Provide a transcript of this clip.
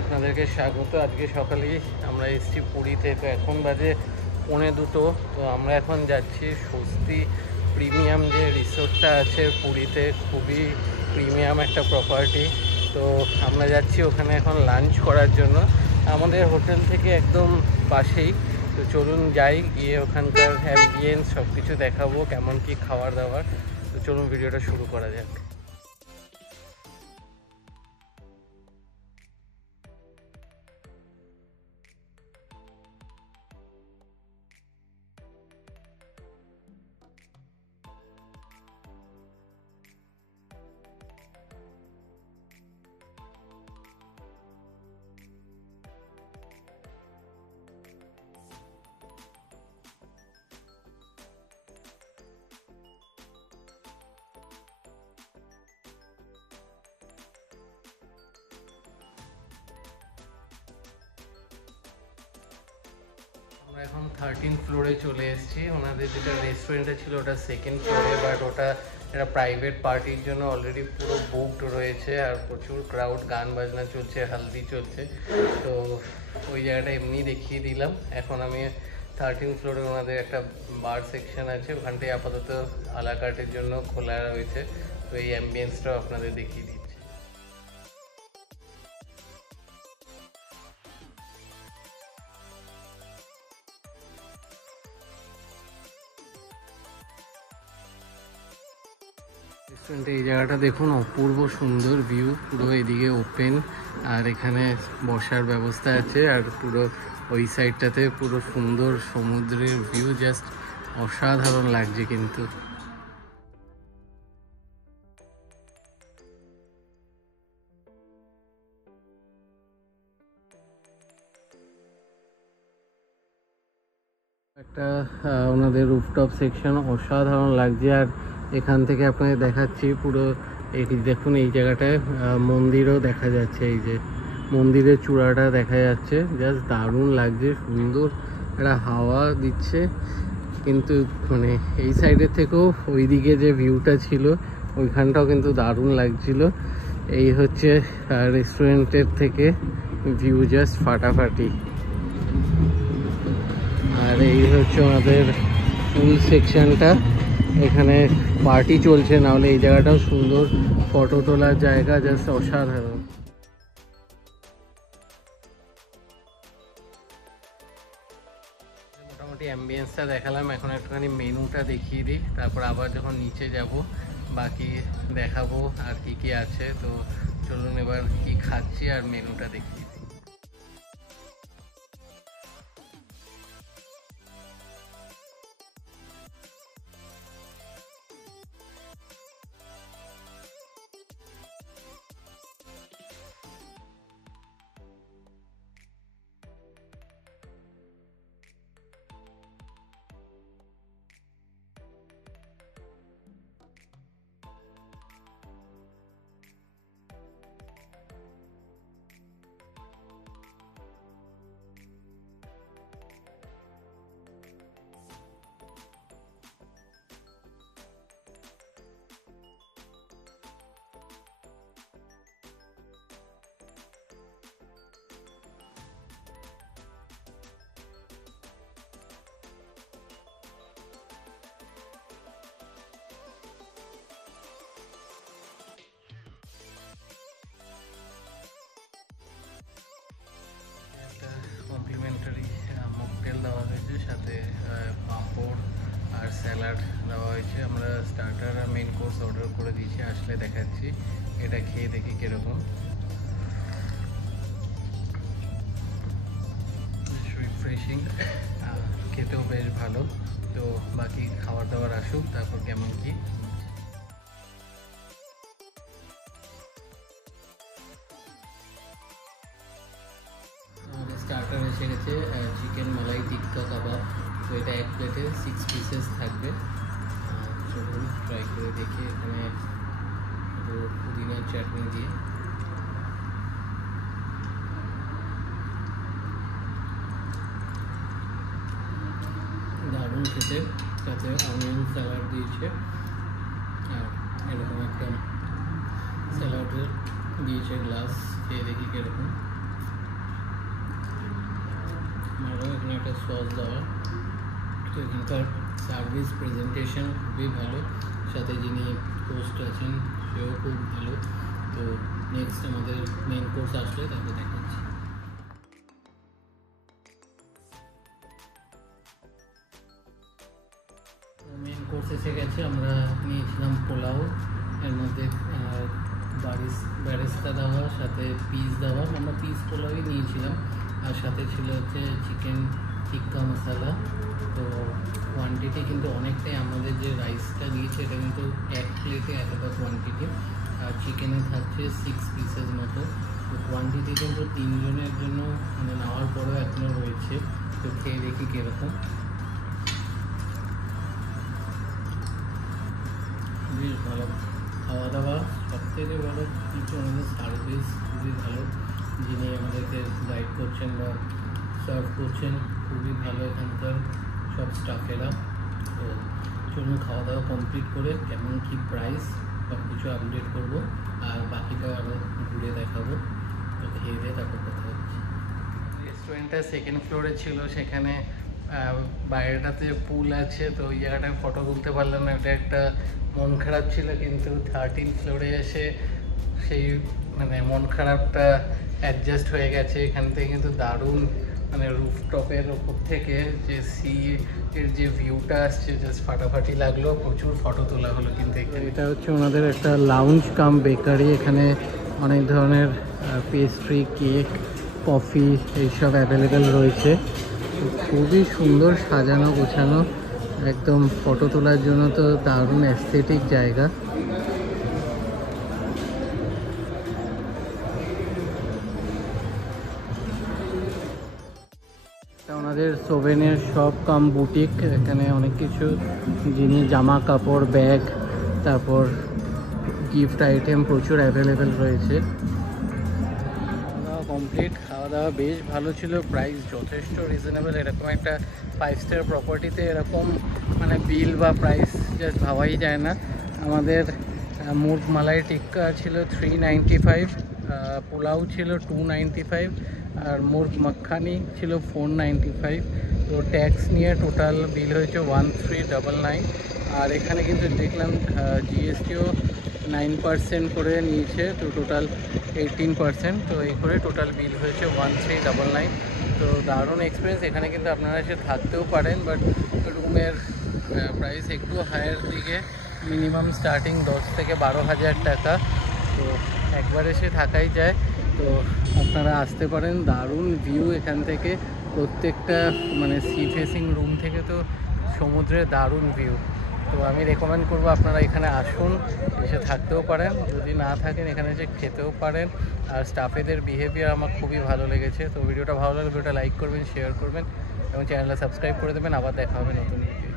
আপনাদেরকে স্বাগত। আজকে সকালেই আমরা এসেছি পুরীতে, তো এখন বাজে 1:45। তো আমরা এখন যাচ্ছি স্বস্তি প্রিমিয়াম যে রিসোর্টটা আছে পুরীতে, খুবই প্রিমিয়াম একটা প্রপার্টি। তো আমরা যাচ্ছি ওখানে এখন লাঞ্চ করার জন্য, আমাদের হোটেল থেকে একদম পাশেই। তো চলুন যাই, গিয়ে ওখানকার অ্যাম্বিয়েন্স সব কিছু দেখাবো, কেমন কি খাবার দাবার। তো চলুন ভিডিওটা শুরু করা যাক। আমরা এখন 13 ফ্লোরে চলে এসেছি। ওনাদের যেটা রেস্টুরেন্টটা ছিল ওটা 2nd ফ্লোরে, বাট ওটা একটা প্রাইভেট পার্টির জন্য অলরেডি পুরো বুকড রয়েছে, আর প্রচুর ক্রাউড, গান বাজনা চলছে, হালদি চলছে। তো ওই জায়গাটা এমনি দেখিয়ে দিলাম। এখন আমি 13 ফ্লোরে ওনাদের একটা বার সেকশন আছে, ওখানটায় আপাতত আলাকার্টের জন্য খোলা রয়েছে। তো এই অ্যাম্বিয়েন্সটাও আপনাদের দেখিয়ে দিচ্ছি। রেস্টুরেন্টে এই জায়গাটা দেখুন, অপূর্ব সুন্দর ভিউ, পুরো এদিকে ওপেন, আর এখানে বসার ব্যবস্থা আছে, আর পুরো ওই সাইডটাতে পুরো সুন্দর সমুদ্রের ভিউ, জাস্ট অসাধারণ লাগছে কিন্তু। একটা ওনাদের রুফটপ সেকশন অসাধারণ লাগছে। আর এখান থেকে আপনাদের দেখাচ্ছি পুরো, এই দেখুন এই জায়গাটায় মন্দিরও দেখা যাচ্ছে, এই যে মন্দিরের চূড়াটা দেখা যাচ্ছে, জাস্ট দারুণ লাগছে, সুন্দর একটা হাওয়া দিচ্ছে। কিন্তু মানে এই সাইডের থেকেও ওইদিকে যে ভিউটা ছিল ওইখানটাও কিন্তু দারুণ লাগছিল। এই হচ্ছে রেস্টুরেন্টের থেকে ভিউ, জাস্ট ফাটাফাটি। আর এই হচ্ছে আমাদের ফুল সেকশনটা, এখানে পার্টি চলছে, নাহলে এই জায়গাটাও সুন্দর ফটো তোলার জায়গা, জাস্ট অসাধারণ। মোটামুটি অ্যাম্বিয়েন্সটা দেখালাম, এখন একটুখানি মেনুটা দেখিয়ে দিই, তারপর আবার যখন নিচে যাব বাকি দেখাবো আর কি কি আছে। তো চলুন এবার কি খাচ্ছি আর মেনুটা দেখিয়ে দিই। কমপ্লিমেন্টারি মকটেল দেওয়া হয়েছে, সাথে পাঁপড় আর স্যালাড দেওয়া হয়েছে। আমরা স্টার্টার আর মেন কোর্স অর্ডার করে দিয়েছি, আসলে দেখাচ্ছি। এটা খেয়ে দেখি কীরকম, রিফ্রেশিং, খেতেও বেশ ভালো। তো তো বাকি খাবার দাবার আসুক, তারপর কেমন কি। স্টার্টার এসে গেছে, চিকেন মালাই টিক্কা কাবাব। তো এটা এক প্লেটে 6 পিসেস থাকবে। চলুন ট্রাই করে দেখি। এখানে একটু পুদিনার চাটনি দিয়ে দারুণ খেতে, সাথে অনিয়ন স্যালাড দিয়েছে আর এরকম একটা স্যালাডের দিয়েছে গ্লাস। খেয়ে দেখি কীরকম। আরও এখানে একটা সস দেওয়া। তো এখানকার সার্ভিস প্রেজেন্টেশন খুবই ভালো, সাথে যিনি হোস্ট আছেন সেও খুব ভালো। তো নেক্সট আমাদের মেন কোর্স আসলে তাকে দেখাচ্ছি। মেন কোর্স এসে গেছে। আমরা নিয়েছিলাম পোলাও, এর মধ্যে ব্যারেস্তা দেওয়া, সাথে পিস দেওয়া। আমরা পিস পোলাওই নিয়েছিলাম, আর সাথে ছিল হচ্ছে চিকেন টিক্কা মশলা। তো কোয়ান্টিটি কিন্তু অনেকটাই, আমাদের যে রাইসটা দিয়েছে এটা কিন্তু এক প্লেটে এতটা কোয়ান্টিটি, আর চিকেনে থাকছে 6 পিসের মতো। তো কোয়ান্টিটি কিন্তু 3 জনের জন্য মানে নেওয়ার পরেও এখনও রয়েছে। তো খেয়ে দেখি কীরকম। বেশ ভালো খাওয়া দাওয়া। সবথেকে ভালো কিছু আমাদের সার্ভিস খুবই ভালো। যিনি আমাদেরকে গাইড করছেন বা সার্ভ করছেন খুবই ভালো এখানকার সব স্টাফেরা। তো চলুন খাওয়া দাওয়া কমপ্লিট করে কেমন কী প্রাইস সব কিছু আপডেট করবো, আর বাকিটা আরও ঘুরে দেখাবো। তো খেয়ে দিয়ে তারপর কথা হচ্ছে। রেস্টুরেন্টটা সেকেন্ড ফ্লোরে ছিল, সেখানে বাইরেটাতে পুল আছে। তো ওই জায়গাটায় ফটো তুলতে পারলাম না, এটা একটা মন খারাপ ছিল। কিন্তু 13 ফ্লোরে এসে সেই মানে মন খারাপটা অ্যাডজাস্ট হয়ে গেছে। এখান থেকে কিন্তু দারুণ মানে রুফটপের ওপর থেকে যে সি এর যে ভিউটা আসছে জাস্ট ফাটাফাটি লাগলো। প্রচুর ফটো তোলা হলো। কিন্তু এটা হচ্ছে ওনাদের একটা লাউঞ্জ কাম বেকারি। এখানে অনেক ধরনের পেস্ট্রি, কেক, কফি এইসব অ্যাভেলেবেল রয়েছে। খুবই সুন্দর সাজানো গোছানো, একদম ফটো তোলার জন্য তো দারুণ অ্যাস্থেটিক জায়গা। ওনাদের সোভেনির শপ কাম বুটিক। এখানে অনেক কিছু জিনিস, জামা কাপড়, ব্যাগ, তারপর গিফট আইটেম প্রচুর অ্যাভেলেবেল রয়েছে। কমপ্লিট খাওয়া দাওয়া বেশ ভালো ছিল, প্রাইস যথেষ্ট রিজনেবল। এরকম একটা 5 স্টার প্রপার্টিতে এরকম মানে বিল বা প্রাইস জাস্ট ভাবাই যায় না। আমাদের মুরগ মালাই টিক্কা ছিল 395, পোলাও ছিল 295, আর মুরগ মাখানি ছিল 495। তো ট্যাক্স নিয়ে টোটাল বিল হয়েছে 1399। আর এখানে কিন্তু দেখলাম জিএসটিও 9% করে নিয়েছে, তো টোটাল 18%। তো এই করে টোটাল বিল হয়েছে 1399। তো দারুণ এক্সপিরিয়েন্স। এখানে কিন্তু আপনারা এসে থাকতেও পারেন, বাট রুমের প্রাইস একটু হায়ার দিকে, মিনিমাম স্টার্টিং 10 থেকে 12,000 টাকা। তো একবার এসে থাকাই যায়। তো আপনারা আসতে পারেন। দারুণ ভিউ এখান থেকে, প্রত্যেকটা মানে সি ফেসিং রুম থেকে তো সমুদ্রের দারুণ ভিউ। তো আমি রেকমেন্ড করবো আপনারা এখানে আসুন, এসে থাকতেও পারেন, যদি না থাকেন এখানে এসে খেতেও পারেন। আর স্টাফেদের বিহেভিয়ার আমার খুবই ভালো লেগেছে। তো ভিডিওটা ভালো লাগলে ভিডিওটা লাইক করবেন, শেয়ার করবেন এবং চ্যানেলটা সাবস্ক্রাইব করে দেবেন। আবার দেখা হবে নতুন ভিডিও।